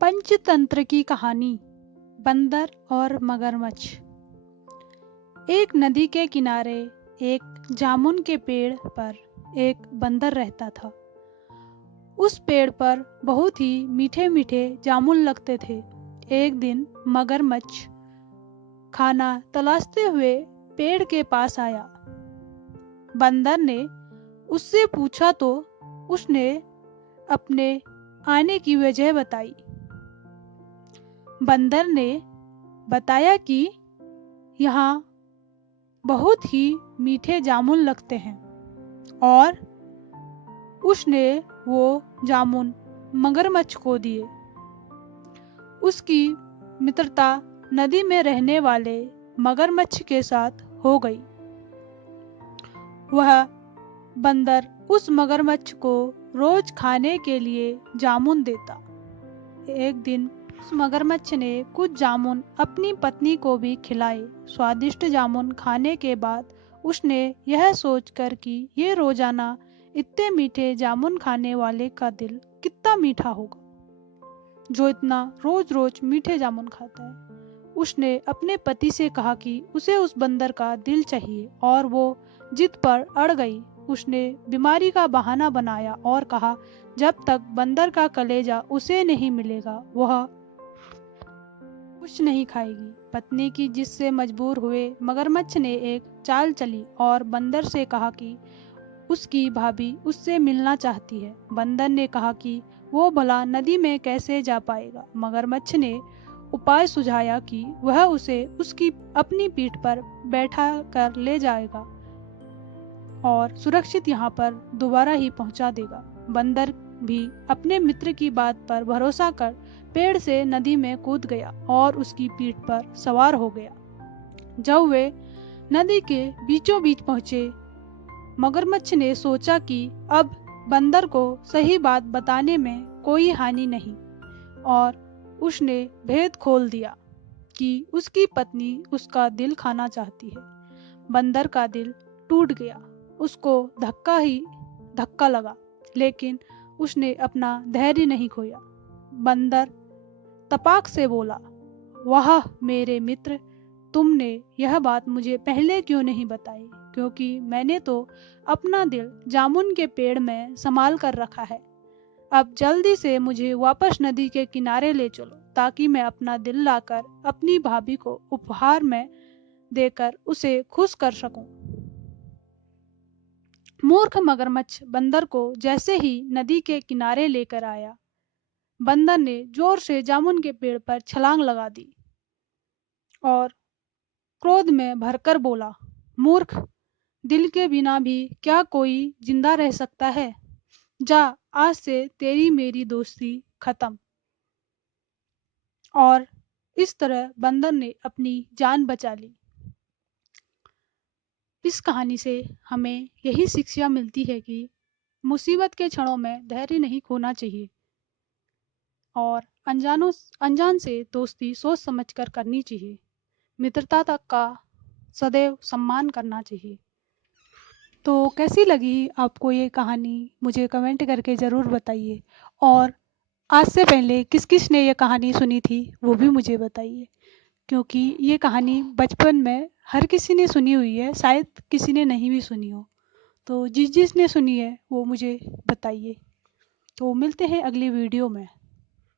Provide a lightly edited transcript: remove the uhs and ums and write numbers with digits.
पंचतंत्र की कहानी। बंदर और मगरमच्छ। एक नदी के किनारे एक जामुन के पेड़ पर एक बंदर रहता था। उस पेड़ पर बहुत ही मीठे मीठे जामुन लगते थे। एक दिन मगरमच्छ खाना तलाशते हुए पेड़ के पास आया। बंदर ने उससे पूछा तो उसने अपने आने की वजह बताई। बंदर ने बताया कि यहाँ बहुत ही मीठे जामुन लगते हैं और उसने वो जामुन मगरमच्छ को दिए। उसकी मित्रता नदी में रहने वाले मगरमच्छ के साथ हो गई। वह बंदर उस मगरमच्छ को रोज खाने के लिए जामुन देता। एक दिन उस मगरमच्छ ने कुछ जामुन अपनी पत्नी को भी खिलाए। स्वादिष्ट जामुन खाने के बाद उसने यह सोचकर कि ये रोजाना इतने मीठे जामुन खाने वाले का दिल कितना मीठा होगा, जो इतना रोज रोज मीठे जामुन खाता है। उसने अपने पति से कहा कि उसे उस बंदर का दिल चाहिए और वो जिद पर अड़ गई। उसने बीमारी का बहाना बनाया और कहा जब तक बंदर का कलेजा उसे नहीं मिलेगा वह कुछ नहीं खाएगी। पत्नी की जिद से मजबूर हुए मगरमच्छ ने एक चाल चली और बंदर से कहा कि उसकी भाभी उससे मिलना चाहती है। बंदर ने कहा कि वो भला नदी में कैसे जा पाएगा। मगरमच्छ ने उपाय सुझाया कि वह उसे उसकी अपनी पीठ पर बैठा कर ले जाएगा और सुरक्षित यहाँ पर दोबारा ही पहुंचा देगा। बंदर भी अपने मित्र की बात पर भरोसा कर पेड़ से नदी में कूद गया और उसकी पीठ पर सवार हो गया। जब वे नदी के बीचों बीच पहुंचे, मगरमच्छ ने सोचा कि अब बंदर को सही बात बताने में कोई हानि नहीं और उसने भेद खोल दिया कि उसकी पत्नी उसका दिल खाना चाहती है। बंदर का दिल टूट गया। उसको धक्का लगा, लेकिन उसने अपना धैर्य नहीं खोया। बंदर तपाक से बोला, वाह मेरे मित्र, तुमने यह बात मुझे पहले क्यों नहीं बताई, क्योंकि मैंने तो अपना दिल जामुन के पेड़ में संभाल कर रखा है। अब जल्दी से मुझे वापस नदी के किनारे ले चलो ताकि मैं अपना दिल लाकर अपनी भाभी को उपहार में देकर उसे खुश कर सकूं। मूर्ख मगरमच्छ बंदर को जैसे ही नदी के किनारे लेकर आया, बंदर ने जोर से जामुन के पेड़ पर छलांग लगा दी और क्रोध में भरकर बोला, मूर्ख, दिल के बिना भी क्या कोई जिंदा रह सकता है? जा, आज से तेरी मेरी दोस्ती खत्म। और इस तरह बंदर ने अपनी जान बचा ली। इस कहानी से हमें यही शिक्षा मिलती है कि मुसीबत के क्षणों में धैर्य नहीं खोना चाहिए और अनजान से दोस्ती सोच समझकर करनी चाहिए। मित्रता तक का सदैव सम्मान करना चाहिए। तो कैसी लगी आपको ये कहानी, मुझे कमेंट करके ज़रूर बताइए। और आज से पहले किस किस ने ये कहानी सुनी थी वो भी मुझे बताइए, क्योंकि ये कहानी बचपन में हर किसी ने सुनी हुई है, शायद किसी ने नहीं भी सुनी हो। तो जिसने सुनी है वो मुझे बताइए। तो मिलते हैं अगली वीडियो में।